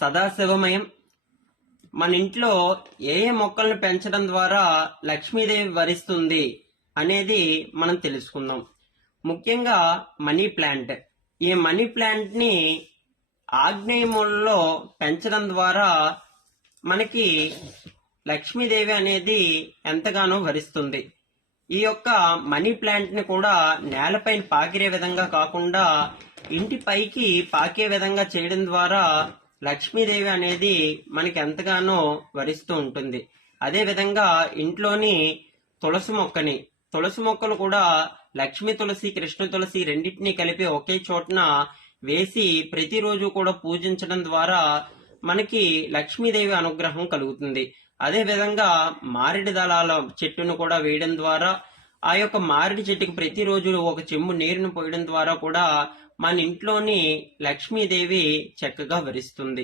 సదాశివమయం. మన ఇంట్లో ఏ ఏ మొక్కలను పెంచడం ద్వారా లక్ష్మీదేవి వరిస్తుంది అనేది మనం తెలుసుకుందాం. ముఖ్యంగా మనీ ప్లాంట్. ఈ మనీ ప్లాంట్ ని ఆగ్నేయ మూలలో పెంచడం ద్వారా మనకి లక్ష్మీదేవి అనేది ఎంతగానో వరిస్తుంది. ఈ యొక్క మనీ ప్లాంట్ ని కూడా నేలపైన పాకిరే విధంగా కాకుండా ఇంటి పైకి పాకే విధంగా చేయడం ద్వారా లక్ష్మీదేవి అనేది మనకి ఎంతగానో వరిస్తూ ఉంటుంది. అదే విధంగా ఇంట్లోని తులసి మొక్కలు కూడా లక్ష్మీ తులసి, కృష్ణ తులసి రెండింటినీ కలిపి ఒకే చోటన వేసి ప్రతిరోజు కూడా పూజించడం ద్వారా మనకి లక్ష్మీదేవి అనుగ్రహం కలుగుతుంది. అదే విధంగా మామిడి దళాల చెట్టును కూడా వేయడం ద్వారా ఆ యొక్క మామిడి చెట్టుకి ప్రతిరోజు ఒక చెంబు నీరును పోయడం ద్వారా కూడా మన ఇంట్లోని లక్ష్మీదేవి చక్కగా వరిస్తుంది.